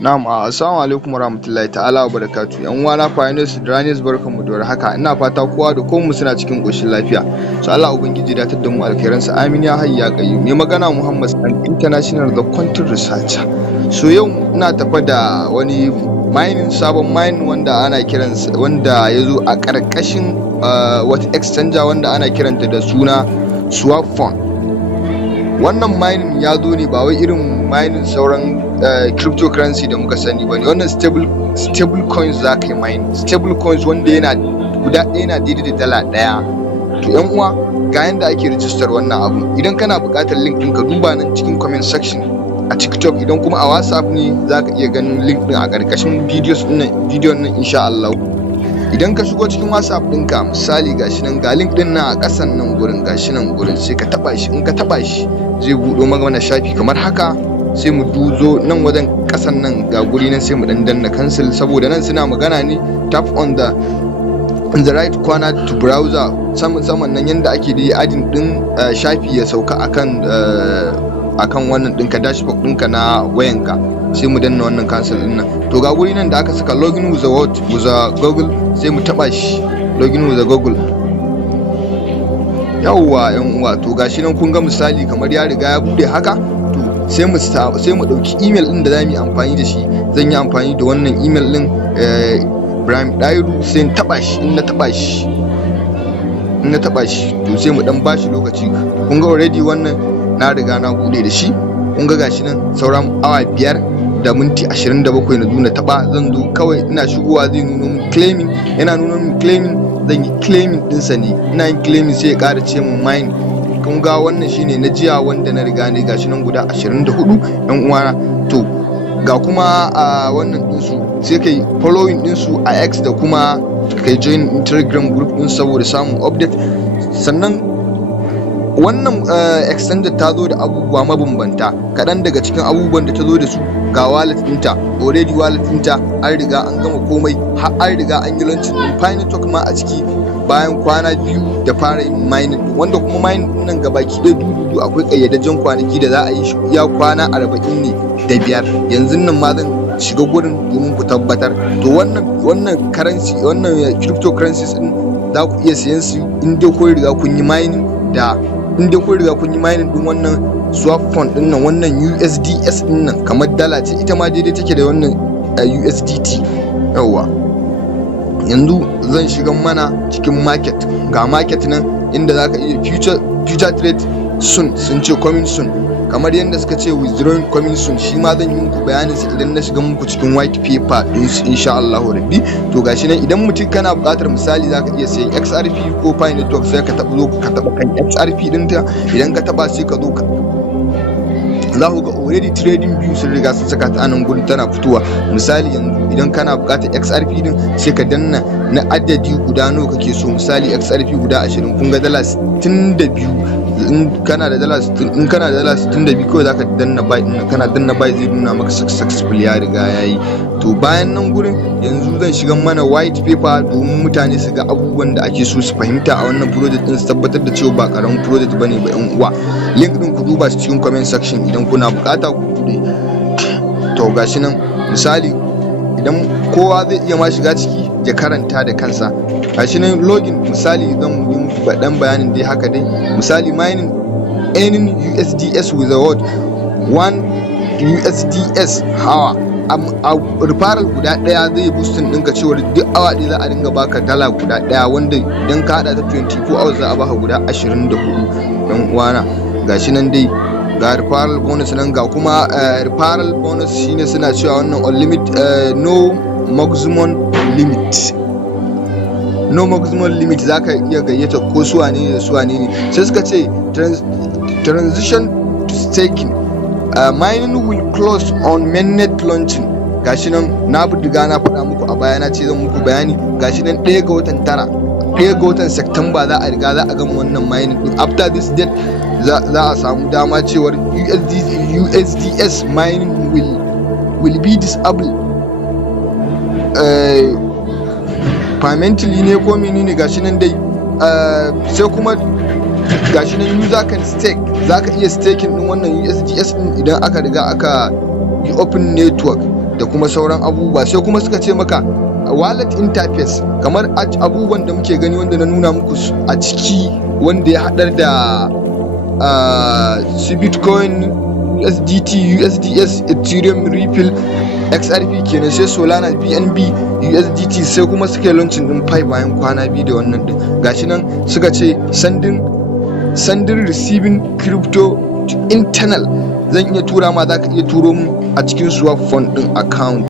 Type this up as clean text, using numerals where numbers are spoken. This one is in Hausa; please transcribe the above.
Na'am, assalamu alaikum warahmatullahi ta'ala wabarakatuh. Yan uwana pioneers da ranis barkanmu da warhaka. Ina fata kowa da kowanmu suna cikin ƙoshin lafiya. So Allah ubangiji ya datar da mu alkhairansa. Amin ya hayyu ya qayyum. Mai magana Muhammad Sani International the content researcher. So yau ina tafa da wani sabon mining wanda ana kiransa, wanda ya zo a ƙarƙashin wata exchanger wanda ana kiranta da suna swafone. Wannan mining ya zo ne ba wai irin mining sauran cryptocurrency da muka sani ba ne. Wannan stable coins za ka yi mining, stable coins wanda yana guda ɗaya yana daidai da dala ɗaya. To yan uwa, ga yanda ake rijistar wannan abu. Idan kana buƙatar link ɗin ka duba nan cikin comment section a TikTok, idan kuma a WhatsApp ne za ka iya ganin link ɗin a ƙarƙashin bidiyon nan insha Allah. Idan ka shigo cikin WhatsApp ɗinka, misali gashi nan ga link ɗin nan a ƙasan nan gurin, gashi nan gurin, sai ka taɓa shi. In ka taɓa shi zai buɗo maka mana shafi kamar haka, sai mu duzo nan wajen ƙasan nan ga guri nan sai mu danna cancel, saboda nan suna magana ne tap on the right corner to browser, saman nan yanda ake da adin ɗin shafi ya sauka akan wannan ɗinka dashboard ɗinka na wayanka, sai mu danna wannan cancel ɗin nan. To ga guri nan da aka saka login with a Google, sai mu taɓa shi, login with a Google. Yawwa yan uwa, to gashi nan kun ga misali kamar ya riga ya bude haka. To sai mu ɗauki email ɗin da za mu yi amfani da shi. Zan yi amfani da wannan email ɗin Ibrahim Dairu, sai in taɓa shi. In na taɓa shi to sai mu ɗan bashi lokaci. Kun ga already wannan na riga na bude da shi. Kun ga gashi nan sauran awa 5 da minti 27 na nuna taɓa. Zan zo kawai ina shigowa zai nuna min claiming, yana nuna min claiming, zan yi claiming ɗinsa ne. Ina yin claiming sai ya ƙara ce min mine. Kun ga wannan shine na jiya wanda na riga ne, gashi nan guda 24 yan uwana. To ga kuma a wannan ɗinsu sai kai following ɗinsu a X da kuma kai join Telegram group ɗin saboda samun update. Sannan wannan exchanger ta zo da abubuwa mabambanta. Kaɗan daga cikin abubuwan da ta zo da su, ga wallet ɗinta, already wallet ɗinta an riga an gama komai, har an riga an yi launching ɗin Pi network ma a ciki bayan kwana 2 da fara yin mining, wanda kuma mining ɗin nan gabaki ɗaya dudu akwai ƙayyadajjen kwanaki da za a yi shi, iya kwana 40 ne da 5. Yanzu nan ma zan shiga gurin domin ku tabbatar. To wannan currency, wannan cryptocurrencies ɗin za ku iya siyan su in dai kun riga kun yi mining ɗin wannan swafone ɗin nan, wannan USDS ɗin nan kamar dala ce, ita ma daidai take da wannan USDT. Yawwa, yanzu zan shiga mana cikin market. Ga market nan inda za ka iya future trade soon, sun ce coming soon, kamar yadda suka ce withdrawing coming soon. Shi ma zan yi muku bayanin sa idan na shiga muku cikin white paper din su insha Allah rabbi. To gashi nan, idan mutum kana buƙatar misali zaka iya sayan XRP ko Pi network, sai ka taɓa kan XRP ɗinta. Idan ka taɓa sai ka zo ka za ku ga already trading view sun riga sun saka ta nan gurin tana fitowa. Misali yanzu idan kana buƙatar XRP din, sai ka danna na adadi guda nawa kake so. Misali XRP guda 20, kun ga dala 62. In kana da dala 62 kawai zaka danna buy din. Kana danna buy zai nuna maka successful, ya riga yayi. To bayan nan gurin yanzu zan shiga mana white paper domin mutane su ga abubuwan da ake so su fahimta a wannan project din, su tabbatar da cewa ba karamin project bane ba yan uwa. Link din ku duba shi cikin comment section idan kuna bukata ku bude. To gashi nan misali, idan kowa zai iya ma shiga ciki ya karanta da kansa. Gashi nan login, misali zan yi dan bayanin dai haka dai. Misali mining earning USDS with the word 1 USDS hour. A referral guda ɗaya zai boostin ɗinka cewar duk awa ɗaya za a dinga baka dala guda ɗaya, wanda idan ka haɗa ta 24 hours za a baka guda 24 yan uwana. Gashi nan dai ga referral bonus nan, ga kuma referral bonus shine suna cewa wannan unlimited, no maximum limit. No maximum limit, zaka iya gayyata ko su wane ne. Sai suka ce transition to staking, mining will close on mainnet launching. Gashi nan na riga na faɗa muku a baya, na ce zan muku bayani. Gashi nan 1 ga watan 1 ga watan September za a gama wannan mining din. After this date za a samu dama cewar USDS mining will be disabled permanently ne ko menene. Gashi nan dai sai kuma gashi nan user can stake, zaka iya staking din wannan USDS din idan aka riga aka yi open network. da kuma sauran abubuwa. Sai kuma suka ce maka wallet interface, kamar abubuwan da muke gani wanda na nuna muku a ciki, wanda ya haɗar da su Bitcoin, USDT, USDS, Ethereum, Ripple, XRP kenan, sai Solana, BNB, USDT, sai kuma suka yi launching din Pi bayan kwana biyu da wannan din. Gashi nan suka ce sending receiving crypto to internal, zan iya tura ma, za ka iya turo mu a cikin swafone din account.